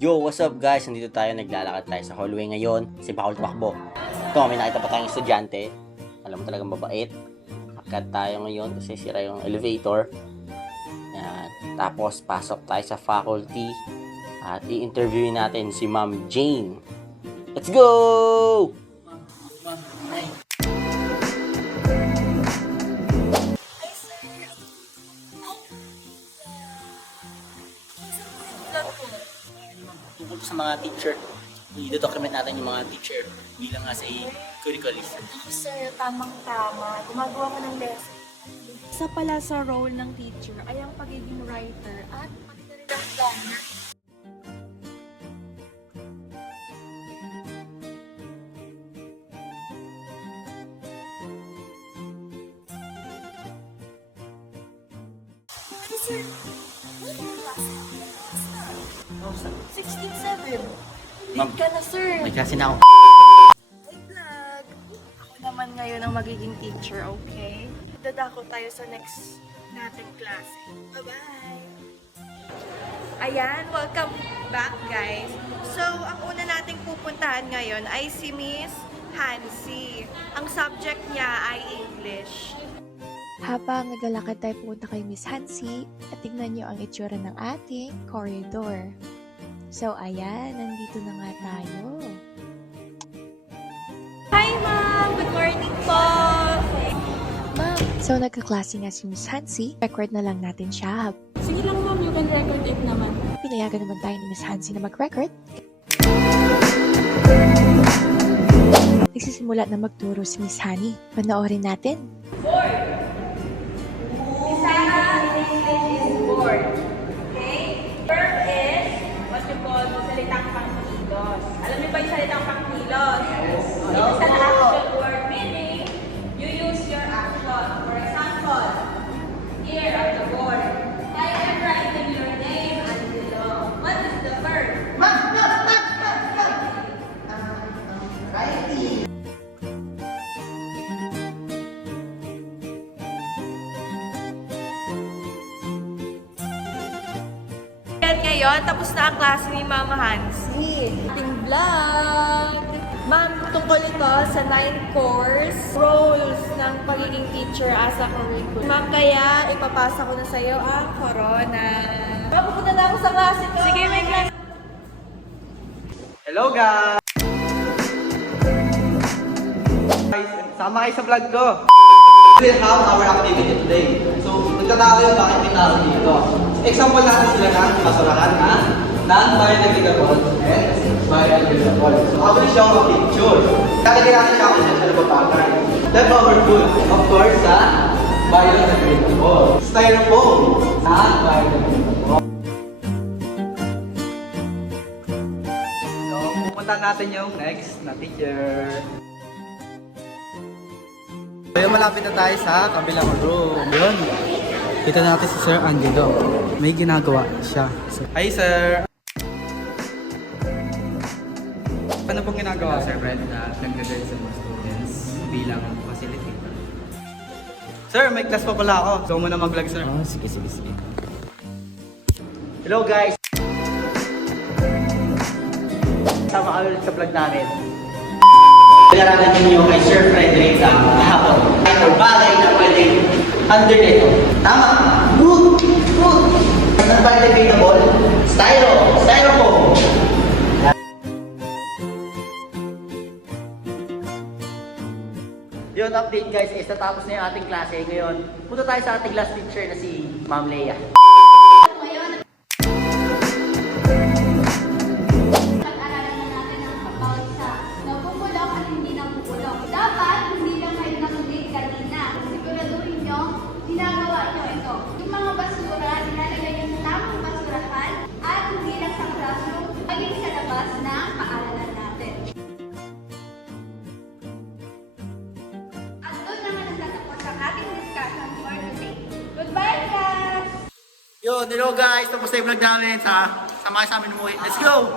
Yo, what's up guys? Nandito tayo, naglalakad tayo sa hallway ngayon. Si Bawal Tumakbo. Ito, may nakita pa tayong estudyante. Alam mo talagang mabait. Akad tayo ngayon kasi sira yung elevator. Yan. Tapos, pasok tayo sa faculty. At i-interviewin natin si Ma'am Jane. Let's go! Tungkol sa mga teacher, i-document natin yung mga teacher bilang as a curriculist. Sir, tamang-tama. Gumagawa ko ng lesson. Isa pala sa role ng teacher ay ang pagiging writer at pagiging planner. Sir, 16-7. Late ka na, sir. May klase na ako. Hi, vlog. Ako naman ngayon ang magiging teacher, okay? Dadako tayo sa next nating klase. Bye-bye! Ayan, welcome back, guys. So, ang una nating pupuntahan ngayon ay si Miss Hansi. Ang subject niya ay English. Habang naglalakad tayo pupunta kay Miss Hansi, at tignan niyo ang itsura ng ating corridor. So, ayan, nandito na nga tayo. Hi, Ma'am! Good morning po! Ma'am, so nagkaklase nga si Miss Hansi, record na lang natin siya. Sige lang, Ma'am. You can record it naman. Pinayagan naman tayo ni Miss Hansi na mag-record. Nagsisimula na magturo si Miss Honey. Panoorin natin. Board. Isara in English is board. Okay? Verb is what you call salitang pangkilos. Alam niyo ba yung salitang pangkilos? Yes. It is an action word, meaning you use your action. For example, here on the board, I am writing your name and below. What is the verb? Ngayon, tapos na ang klase ni Mama Hansi. Ating vlog! Ma'am, tungkol ito sa 9 course roles ng pagiging teacher as a curriculum. Ma'am, kaya ipapasa ko na sa iyo ang corona. Ma'am, pupunta na ako sa klase ko. Sige, may klase. Hello guys! Sama kayo sa vlog ko! We will have our activity today. So, nagtataka kayo bakit may tao dito. Example natin sila ng basurahan na non-biodegradable and biodegradable. So, I will show a picture. Lalagyan natin siya kung saan siya bagay. Leftover food, of course, sa biodegradable. Styrofoam, non-biodegradable. So, pupunta natin yung next na teacher. Ngayon malapit na tayo sa kabilang room. Yun. Kita natin si Sir Angelo. May ginagawa siya. Hi Sir! Ano pong ginagawa? Sir Brent, nag-guide sa mga students bilang facilitator. Sir, may class pa pala ako. So muna mag-vlog sir. Oh, sige. Hello guys! Sama kami ulit sa vlog namin. Pinaralan ninyo kay Sir Frederick kahapon. Or bagay na pwede under nito. Tama! Good! Non-biodegradable, styrofoam. Yun, update guys, is natapos na yung ating klase. Ngayon, punta tayo sa ating last teacher na si Ma'am Leia. Pag-aralan na natin ang about sa nabubulok at hindi nabubulok. Dapat hindi lang kayo nakulit kanina. Siguraduhin nyo, ginagawa nyo ito. Yung mga basura, nilalagay nyo sa tamang basurahan at hindi lang sa classroom, maging sa labas ng paaralan natin. At doon naman nagtatapos ang ating discussion for today. Goodbye, class! Yun, hello guys! Tapos na yung vlog namin. Samahan sa amin umuwi. Let's go!